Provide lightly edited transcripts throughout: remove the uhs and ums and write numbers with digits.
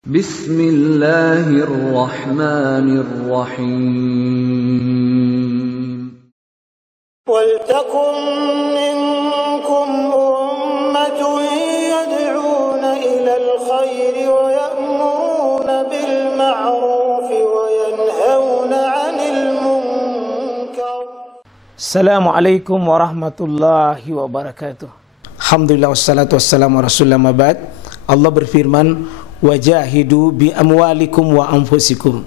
Bismillahirrahmanirrahim. Waltakum minkum ummatun yad'una ilal khairi wa ya'muruna bil ma'rufi wa yanhauna 'anil munkar. Assalamualaikum warahmatullahi wabarakatuh. Alhamdulillah wassalatu wassalamu ala rasulillah ma ba'd. Allah berfirman, wajahidu bi amwalikum wa anfusikum.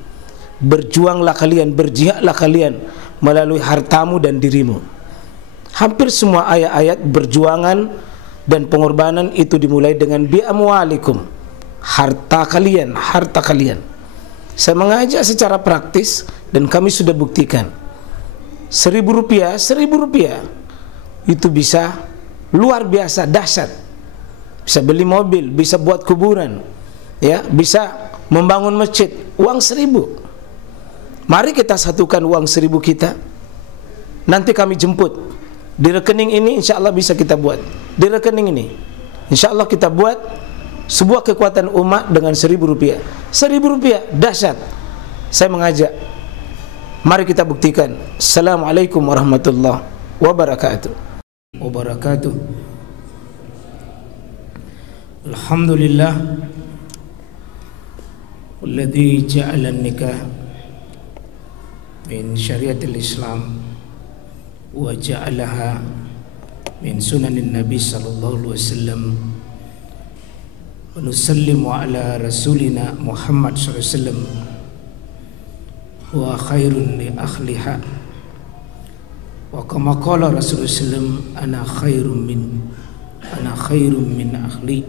Berjuanglah kalian, berjihadlah kalian melalui hartamu dan dirimu. Hampir semua ayat-ayat berjuangan dan pengorbanan itu dimulai dengan bi amwalikum, harta kalian, harta kalian. Saya mengajak secara praktis dan kami sudah buktikan. Rp1.000 itu bisa luar biasa dahsyat. Bisa beli mobil, bisa buat kuburan, ya, bisa membangun masjid. Uang 1.000. Mari kita satukan uang 1.000 kita. Nanti kami jemput di rekening ini, insya Allah bisa kita buat. Di rekening ini, insya Allah kita buat sebuah kekuatan umat dengan Rp1.000. Rp1.000 dahsyat. Saya mengajak, mari kita buktikan. Assalamualaikum warahmatullahi wabarakatuh. Alhamdulillah alladzi ja'ala an-nikah min syariatil Islam wa ja'alaha min sunanin Nabi sallallahu alaihi wasallam. Wa nusallimu ala rasulina Muhammad sallallahu alaihi wasallam wa khairun li akhliha. Wa kama qala Rasulullah sallallahu alaihi wasallam ana khairum min akhli.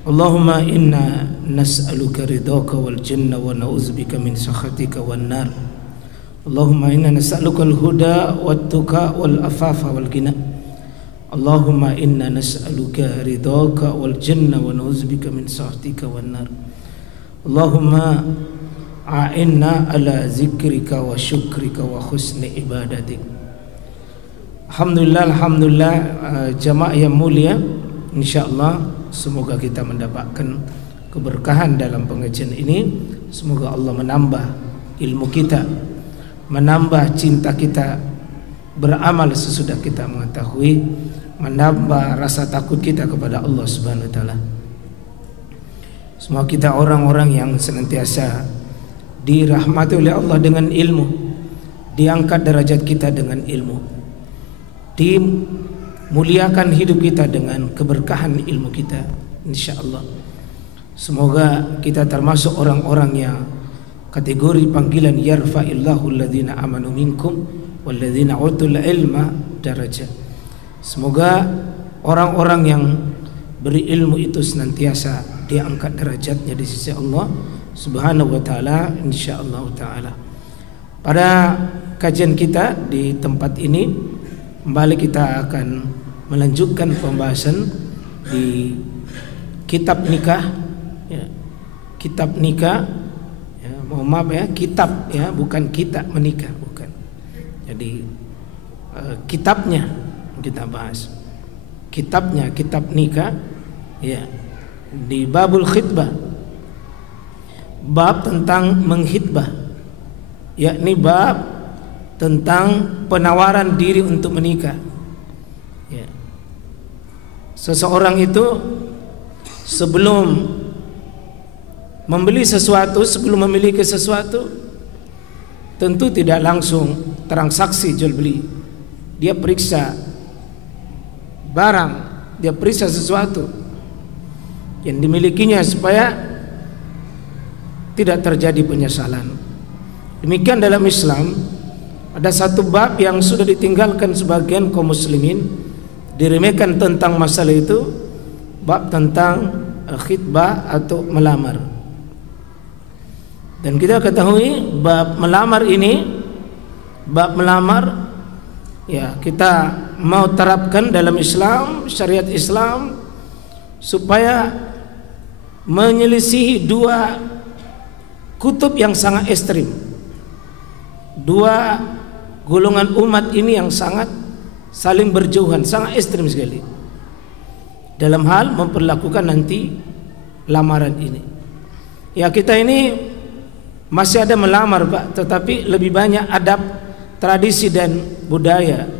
Allahumma inna nas'aluka ridhaka wal jannah wa na'udzubika min sakhatika wan nar. Allahumma inna nas'aluka al-huda wat tuqa wal afafa wal ghina. Allahumma inna nas'aluka ridhaka wal jannah wa na'udzubika min sakhatika wan nar. Allahumma a'inna ala zikrika wa syukrika wa husni ibadatik. Alhamdulillah, alhamdulillah, jamaah yang mulia, insyaallah semoga kita mendapatkan keberkahan dalam pengajian ini. Semoga Allah menambah ilmu kita, menambah cinta kita beramal sesudah kita mengetahui, menambah rasa takut kita kepada Allah Subhanahu wa taala. Semoga kita orang-orang yang senantiasa dirahmati oleh Allah dengan ilmu, diangkat derajat kita dengan ilmu, dimuliakan hidup kita dengan keberkahan ilmu kita, insyaallah. Semoga kita termasuk orang-orang yang kategori panggilan yarfa'illahu alladhina amanu minkum walladhina utul ilma darajat. Semoga orang-orang yang beri ilmu itu senantiasa diangkat derajatnya di sisi Allah Subhanahu wa taala, insyaallah taala. Pada kajian kita di tempat ini, kembali kita akan melanjutkan pembahasan di kitab nikah, ya, kitab nikah, ya, mohon maaf ya, kitab ya, bukan kita menikah, bukan. Jadi kitabnya kita bahas, kitabnya, kitab nikah, ya, di babul khitbah, bab tentang menghitbah, yakni bab tentang penawaran diri untuk menikah, ya. Seseorang itu sebelum membeli sesuatu, sebelum memiliki sesuatu, tentu tidak langsung transaksi jual beli. Dia periksa barang, dia periksa sesuatu yang dimilikinya supaya tidak terjadi penyesalan. Demikian dalam Islam ada satu bab yang sudah ditinggalkan sebagian kaum muslimin, diremehkan tentang masalah itu, bab tentang khitbah atau melamar. Dan kita ketahui bab melamar ini, bab melamar, ya, kita mau terapkan dalam Islam, syariat Islam, supaya menyelisihi dua kutub yang sangat ekstrim, dua golongan umat ini yang sangat saling berjauhan, sangat ekstrim sekali dalam hal memperlakukan nanti lamaran ini. Ya, kita ini masih ada melamar Pak, tetapi lebih banyak adab, tradisi dan budaya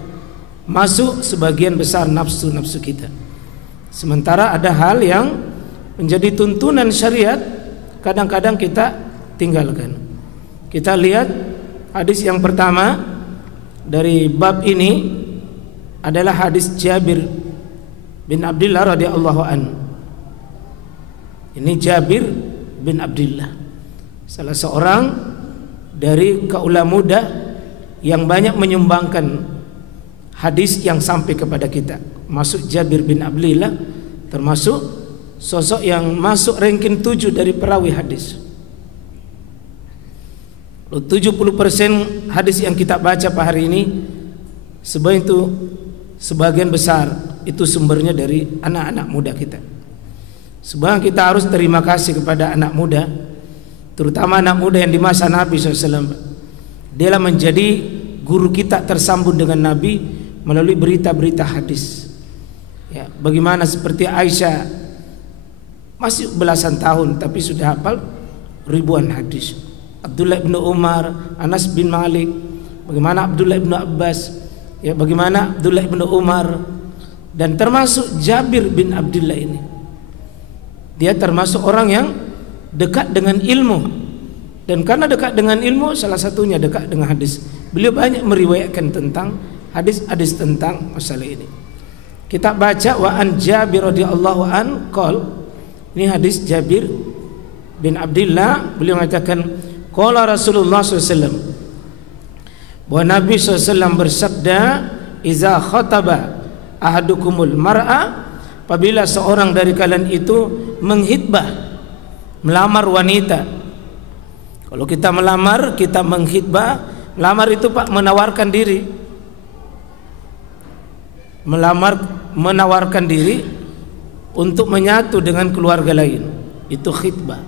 masuk sebagian besar nafsu-nafsu kita. Sementara ada hal yang menjadi tuntunan syariat kadang-kadang kita tinggalkan. Kita lihat hadis yang pertama dari bab ini adalah hadis Jabir bin Abdullah radhiyallahu anhu. Ini Jabir bin Abdullah, salah seorang dari kaula muda yang banyak menyumbangkan hadis yang sampai kepada kita. Masuk Jabir bin Abdullah termasuk sosok yang masuk ranking 7 dari perawi hadis. 70% hadis yang kita baca hari ini sebagian besar itu sumbernya dari anak-anak muda kita. Sebenarnya kita harus terima kasih kepada anak muda, terutama anak muda yang di masa Nabi SAW. Dia menjadi guru kita tersambung dengan Nabi melalui berita-berita hadis. Ya, bagaimana seperti Aisyah masih belasan tahun tapi sudah hafal ribuan hadis. Abdullah bin Umar, Anas bin Malik, bagaimana Abdullah bin Abbas, ya bagaimana Abdullah bin Umar, dan termasuk Jabir bin Abdullah ini. Dia termasuk orang yang dekat dengan ilmu, dan karena dekat dengan ilmu salah satunya dekat dengan hadis. Beliau banyak meriwayatkan tentang hadis-hadis tentang masalah ini. Kita baca wa an Jabir radhiyallahu an qol. Ini hadis Jabir bin Abdullah, beliau mengatakan qala Rasulullah SAW, bahwa Nabi SAW bersabda, iza khataba ahadukumul mar'a, apabila seorang dari kalian itu menghitbah, melamar wanita. Kalau kita melamar, kita menghitbah. Melamar itu Pak, menawarkan diri. Menawarkan diri untuk menyatu dengan keluarga lain, itu khitbah.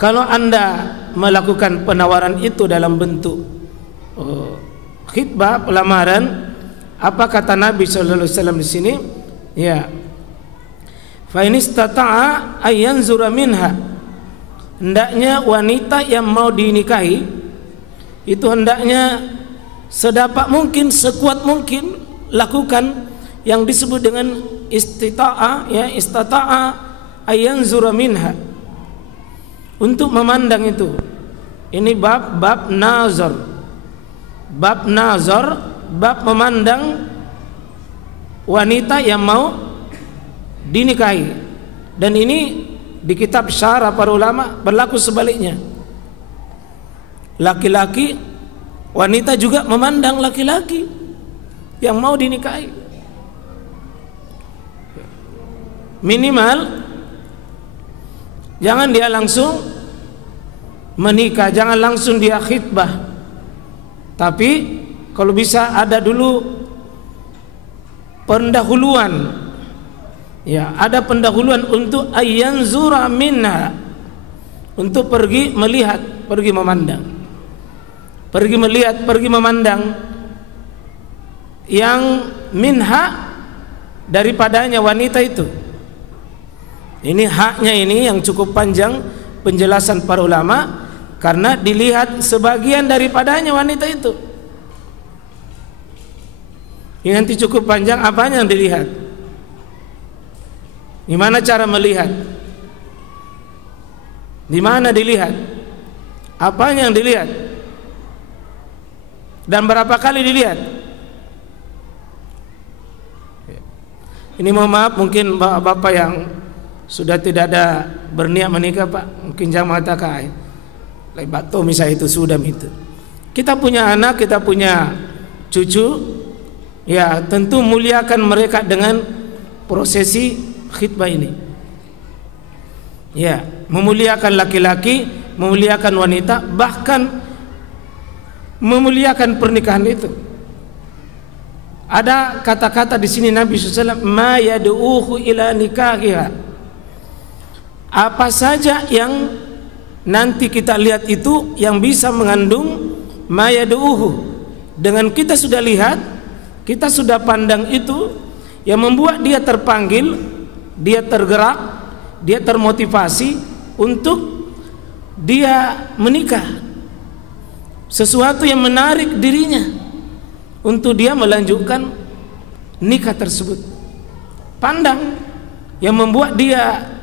Kalau Anda melakukan penawaran itu dalam bentuk khitbah, pelamaran, apa kata Nabi sallallahu alaihi wasallam di sini? Ya. Fa in istata'a ayyanzura minha. Hendaknya wanita yang mau dinikahi itu hendaknya sedapat mungkin, sekuat mungkin lakukan yang disebut dengan istita'a, ya, istata'a ayyanzura minha. Untuk memandang itu. Ini bab nazar. Bab nazar, bab memandang wanita yang mau dinikahi. Dan ini di kitab syarah para ulama berlaku sebaliknya. Laki-laki, wanita juga memandang laki-laki yang mau dinikahi. Minimal jangan dia langsung menikah, jangan langsung dia khitbah. Tapi kalau bisa ada dulu pendahuluan, ya, ada pendahuluan untuk ayyanzura minha, untuk pergi melihat, pergi memandang, pergi melihat, pergi memandang yang minha, daripadanya wanita itu. Ini haknya, ini yang cukup panjang penjelasan para ulama, karena dilihat sebagian daripadanya wanita itu. Ini nanti cukup panjang, apanya yang dilihat, gimana cara melihat, di mana dilihat, apanya yang dilihat, dan berapa kali dilihat. Ini mohon maaf, mungkin bapak-bapak yang sudah tidak ada berniat menikah Pak, mungkin jangan mengatakan lebat to misalnya itu sudah itu. Kita punya anak, kita punya cucu, ya tentu muliakan mereka dengan prosesi khitbah ini. Ya, memuliakan laki-laki, memuliakan wanita, bahkan memuliakan pernikahan itu. Ada kata-kata di sini Nabi SAW, ma yad'uhu ila nikahiha. Apa saja yang nanti kita lihat itu yang bisa mengandung ma yad'uhu. Dengan kita sudah lihat, kita sudah pandang itu, yang membuat dia terpanggil dia tergerak, dia termotivasi untuk dia menikah. Sesuatu yang menarik dirinya untuk dia melanjutkan nikah tersebut. Pandang yang membuat dia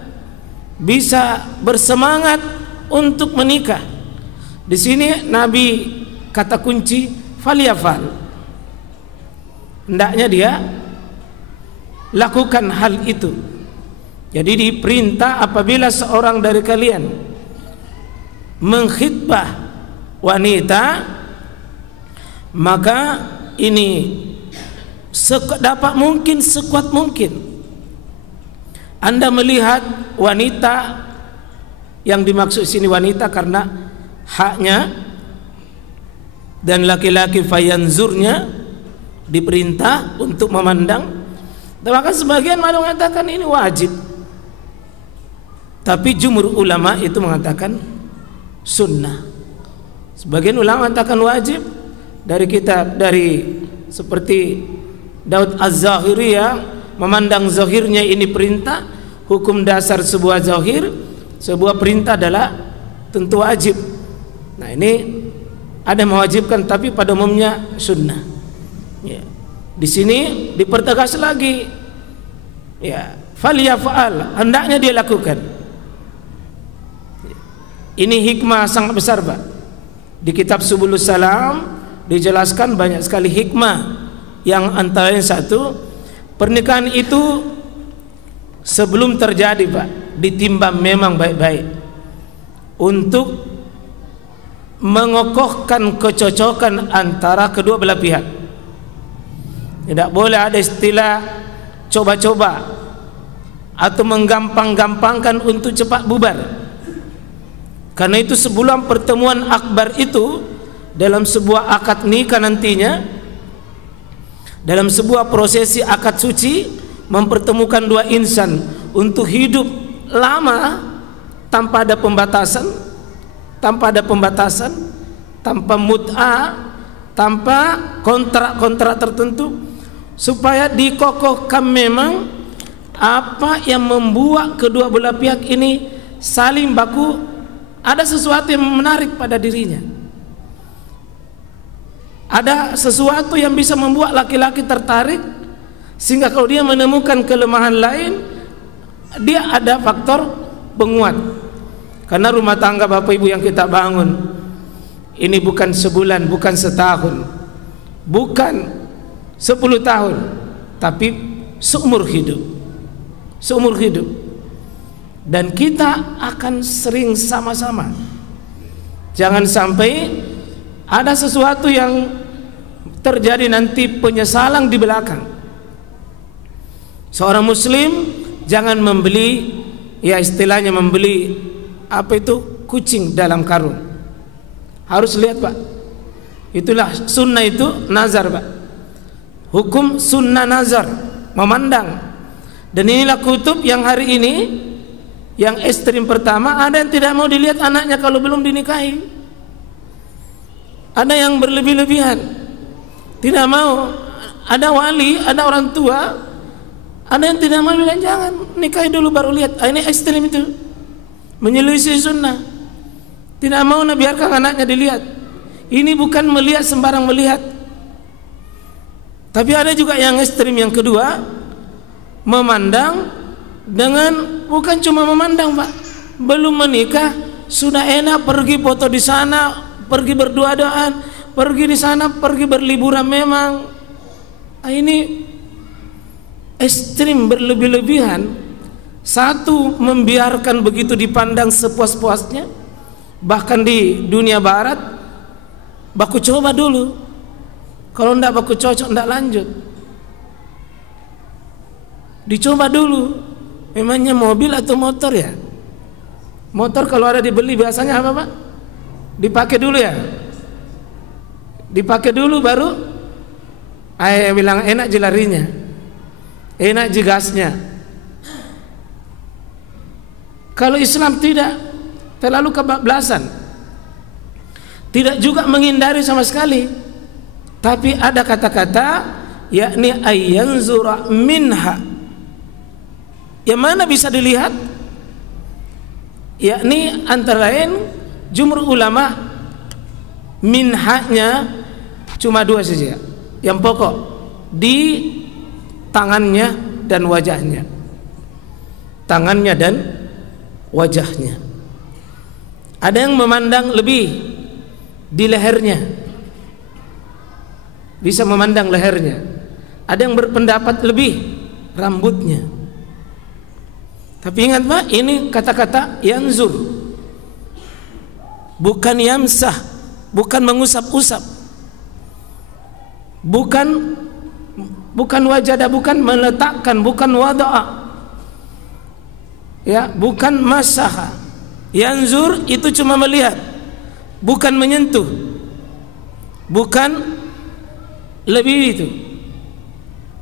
bisa bersemangat untuk menikah. Di sini Nabi kata kunci falyafal. Hendaknya dia lakukan hal itu. Jadi diperintah apabila seorang dari kalian mengkhitbah wanita, maka ini sedapat mungkin, sekuat mungkin Anda melihat wanita, yang dimaksud sini wanita karena haknya, dan laki-laki fayanzurnya diperintah untuk memandang. Maka sebagian malah mengatakan ini wajib, tapi jumhur ulama itu mengatakan sunnah. Sebagian ulama mengatakan wajib, dari kitab dari seperti Daud Az-Zahiri yang memandang zahirnya ini perintah. Hukum dasar sebuah zahir, sebuah perintah adalah tentu wajib. Nah ini ada yang mewajibkan, tapi pada umumnya sunnah. Ya. Di sini dipertegas lagi, ya, falyaf'al, hendaknya dia lakukan. Ini hikmah sangat besar, Pak. Di kitab Subulus Salam dijelaskan banyak sekali hikmah, yang antaranya satu, pernikahan itu sebelum terjadi, Pak, ditimbang memang baik-baik untuk mengokohkan kecocokan antara kedua belah pihak. Tidak boleh ada istilah coba-coba atau menggampang-gampangkan untuk cepat bubar. Karena itu sebelum pertemuan akbar itu dalam sebuah akad nikah nantinya, dalam sebuah prosesi akad suci, mempertemukan dua insan untuk hidup lama tanpa ada pembatasan, tanpa mut'ah, tanpa kontrak-kontrak tertentu, supaya dikokohkan memang apa yang membuat kedua belah pihak ini saling baku, ada sesuatu yang menarik pada dirinya, ada sesuatu yang bisa membuat laki-laki tertarik, sehingga kalau dia menemukan kelemahan lain, dia ada faktor penguat. Karena rumah tangga Bapak Ibu yang kita bangun ini bukan sebulan, bukan setahun, bukan 10 tahun, tapi seumur hidup. Seumur hidup. Dan kita akan sering sama-sama. Jangan sampai ada sesuatu yang terjadi nanti penyesalan di belakang. Seorang muslim jangan membeli, ya istilahnya membeli apa itu, kucing dalam karung. Harus lihat, Pak. Itulah sunnah, itu nazar, Pak. Hukum sunnah nazar, memandang. Dan inilah kutub yang hari ini yang ekstrim pertama, ada yang tidak mau dilihat anaknya kalau belum dinikahi. Ada yang berlebih-lebihan, tidak mau. Ada wali, ada orang tua, ada yang tidak mau bilang jangan, nikahi dulu baru lihat. Ini ekstrim itu, menyelisih sunnah. Tidak mau biarkan anaknya dilihat. Ini bukan melihat sembarang melihat. Tapi ada juga yang ekstrim yang kedua, memandang dengan bukan cuma memandang, Pak. Belum menikah sudah enak pergi foto di sana, pergi berdua-duaan, pergi di sana, pergi berliburan memang. Ini ekstrim, berlebih-lebihan. Satu, membiarkan begitu dipandang sepuas-puasnya. Bahkan di dunia barat, baku coba dulu. Kalau enggak baku cocok, enggak lanjut. Dicoba dulu. Memangnya mobil atau motor ya? Motor kalau ada dibeli biasanya apa, Pak? Dipakai dulu ya? Dipakai dulu baru bilang enak jelarinya, enak jigasnya. Kalau Islam tidak terlalu kebablasan, tidak juga menghindari sama sekali, tapi ada kata-kata yakni ayyanzura minha, Yang mana bisa dilihat? Yakni antara lain jumhur ulama minhanya cuma dua saja. Yang pokok di tangannya dan wajahnya. Tangannya dan wajahnya. Ada yang memandang lebih di lehernya, bisa memandang lehernya. Ada yang berpendapat lebih rambutnya. Tapi ingat Pak, ini kata-kata yanzur, bukan yamsah, bukan mengusap-usap, bukan wajada, bukan meletakkan, bukan wada'a, ya, bukan masaha. Yanzur itu cuma melihat, bukan menyentuh, bukan lebih itu.